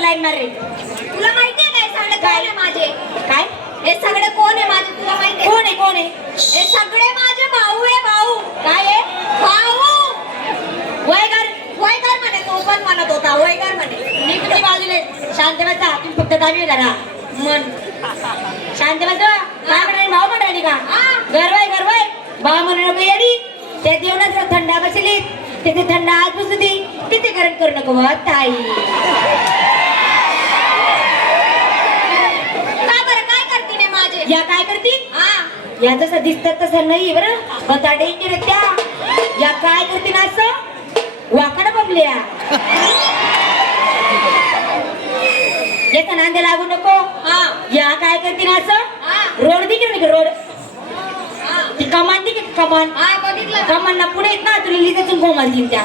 Line मार रे तुला माहितीये काय सगळे आहे माझे? काय? हे सगळे कोण आहे माझे? तुला माहितीये कोण आहे कोण आहे? हे सगळे माझे भाऊ आहे भाऊ. काय आहे? भाऊ. वयगर. वयगर म्हणे तो पण म्हणत होता वयगर म्हणे. मी कुठे बाजूले शांत बसा तुम्ही फक्त दाबी करा मन. शांत बसा. काय म्हणाली भाऊ म्हणाली का हा. गरवाय गरवाय भाऊ म्हणू नको येडी. ते देवनाच थंडा बसली तिथे थंड आज बसू दे. तिथे गरम करू नको बुवा, ताई का बरं काय करते ने माझे या काय करती? हा. या जसं दिसतात तसं नाही बरं. बता डेंजर आहेत त्या. या काय करते ना असं? वाकड बबल्या. याचा नांदे लागू नको. हा. या काय करते ना असं? हा. रोड दिली नाही रोड. हा. ती कमान का कमान. कमान ना पुढे येत ना तुला लिहिण्यातून गोमाल त्या.